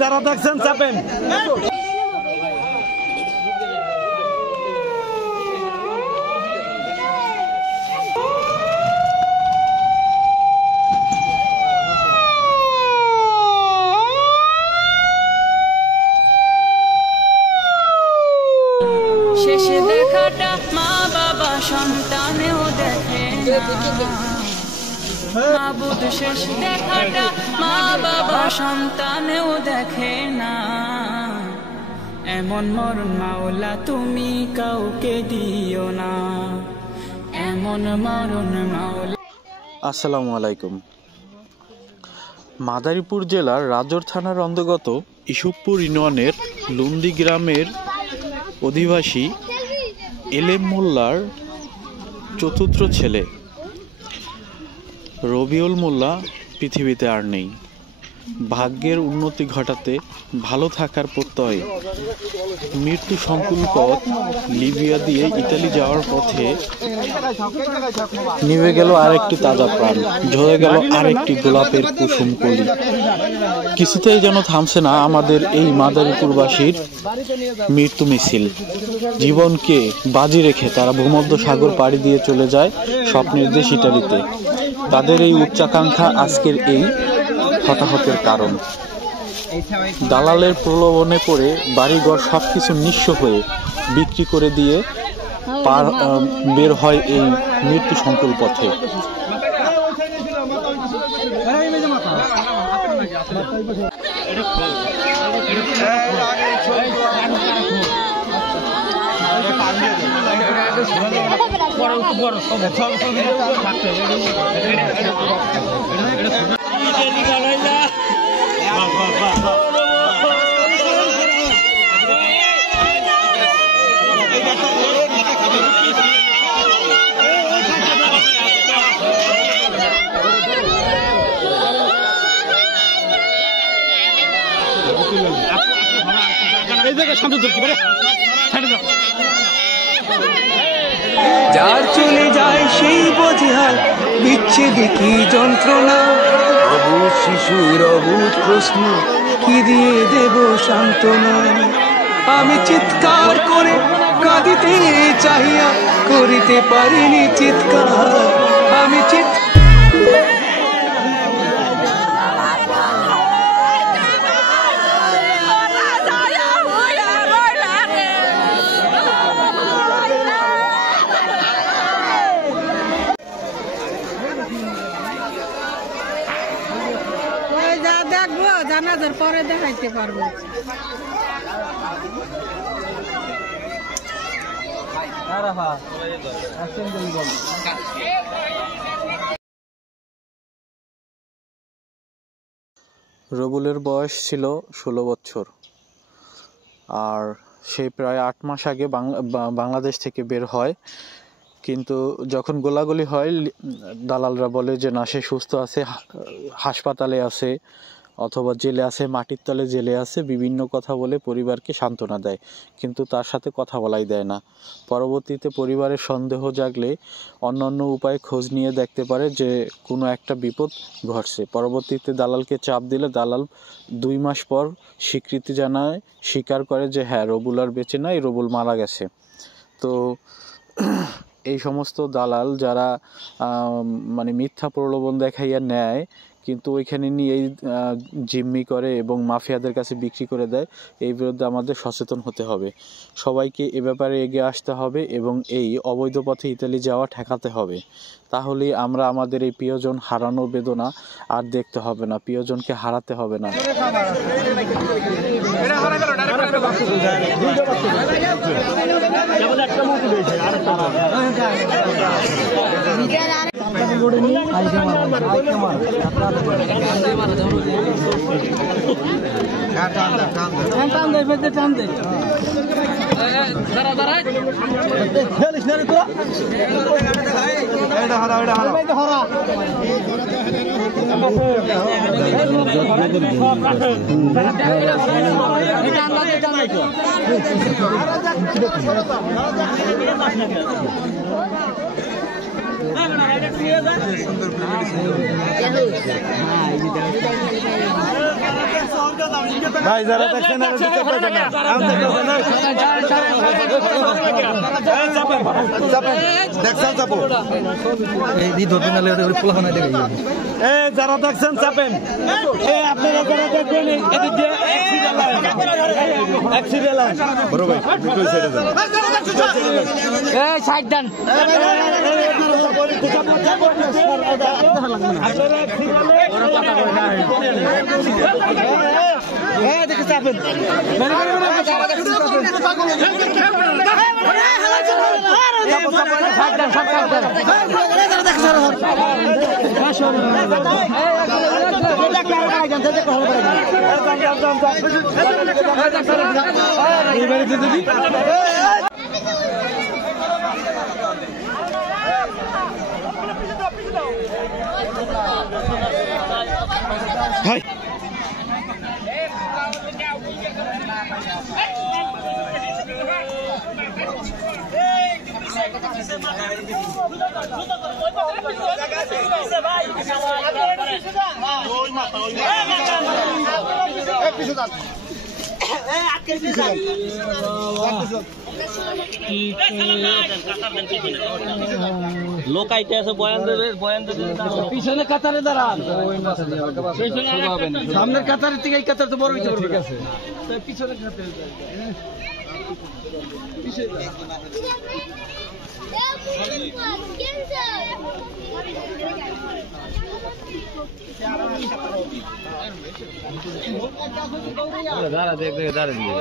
যারা দেখছেন চাপেন। শেষে দেখাটা মা বাবা সন্তানেও দেখে মাবুদ, শেষ দেখাটা মা বাবা সন্তানেও দেখে না। এমন মরণ মাওলা তুমি কাউকে দিও না, এমন মরণ মাওলা। আসসালামু আলাইকুম। মাদারীপুর জেলার রাজৌর থানার অন্তর্গত ইসুফপুর ইউনিয়নের লুন্দি গ্রামের অধিবাসী এলেম মোল্লার চতুর্থ ছেলে রবিউল মোল্লা পৃথিবীতে আর নেই। ভাগ্যের উন্নতি ঘটাতে ভালো থাকার প্রত্যয়ে মৃত্যু সংকুল পথ লিবিয়া দিয়ে ইতালি যাওয়ার পথে নিভে গেল আরেকটি তাজা প্রাণ, ঝরে গেল আরেকটি গোলাপের কুসুম কলি। কিছুতেই যেন থামছে না আমাদের এই মাদারীপুরবাসীর মৃত্যু মিছিল। জীবনকে বাজি রেখে তারা ভূমধ্য সাগর পাড়ি দিয়ে চলে যায় স্বপ্নের দেশ ইটালিতে। তাদের এই উচ্চাকাঙ্ক্ষা আজকের এই হতাহতের কারণ। দালালের প্রলোভনে পড়ে বাড়িঘর সবকিছু নিঃস্ব হয়ে বিক্রি করে দিয়ে বের হয় এই মৃত্যু সংকুল পথে। যার চলে যায় সেই বোঝে হাল, বিচ্ছেদে কি যন্ত্রণা, অবুঝ শিশুর অবুঝ প্রশ্ন, কি দিয়ে দেব সান্ত্বনা। আমি চিৎকার করে কাঁদিতে চাহিয়া করিতে পারিনি চিৎকার, আমি দেখবো জানাজার পরে দেখাইতে পারবো। রবুলের বয়স ছিল 16 বছর, আর সে প্রায় 8 মাস আগে বাংলাদেশ থেকে বের হয়। কিন্তু যখন গোলাগুলি হয় দালালরা বলে যে না, সে সুস্থ আছে, হাসপাতালে আছে অথবা জেলে আছে, মাটির তলে জেলে আছে, বিভিন্ন কথা বলে পরিবারকে সান্ত্বনা দেয়, কিন্তু তার সাথে কথা বলাই দেয় না। পরবর্তীতে পরিবারের সন্দেহ জাগলে অন্যান্য উপায়ে খোঁজ নিয়ে দেখতে পারে যে কোনো একটা বিপদ ঘটছে। পরবর্তীতে দালালকে চাপ দিলে দালাল 2 মাস পর স্বীকৃতি জানায়, স্বীকার করে যে হ্যাঁ, রবুল আর বেঁচে নাই, রবুল মারা গেছে। তো এই সমস্ত দালাল যারা মানে মিথ্যা প্রলোভন দেখাইয়া নেয় কিন্তু ওইখানে নিয়েই জিম্মি করে এবং মাফিয়াদের কাছে বিক্রি করে দেয়, এই বিরুদ্ধে আমাদের সচেতন হতে হবে। সবাইকে এ ব্যাপারে এগিয়ে আসতে হবে এবং এই অবৈধ পথে ইতালি যাওয়া ঠেকাতে হবে। তাহলেই আমরা আমাদের এই প্রিয়জন হারানোর বেদনা আর দেখতে হবে না, প্রিয়জনকে হারাতে হবে না। সুন্দর ভাই যারা দেখছেন আর দিতে পারবেন না দেখছেন চাপো এই ধরবেন না লেরে পোলা না দেখে এই যারা দেখছেন চাপেন এই আপনারা যারা দেখবেন এদিক দিয়ে অ্যাক্সিডেন্ট লাইন বড় ভাই দুটো সাইডে যান এই সাইড দেন এই দেখে চাপেন Hey! লোকাইতে আছে বয়ান দেবে পিছনে কাতারে দাঁড়ান সামনের কাতারের থেকে এই কাতার তো বড় হইতে ঠিক আছে পিছনে কাতারে দাঁড়া দেখ দাঁড়া দিয়ে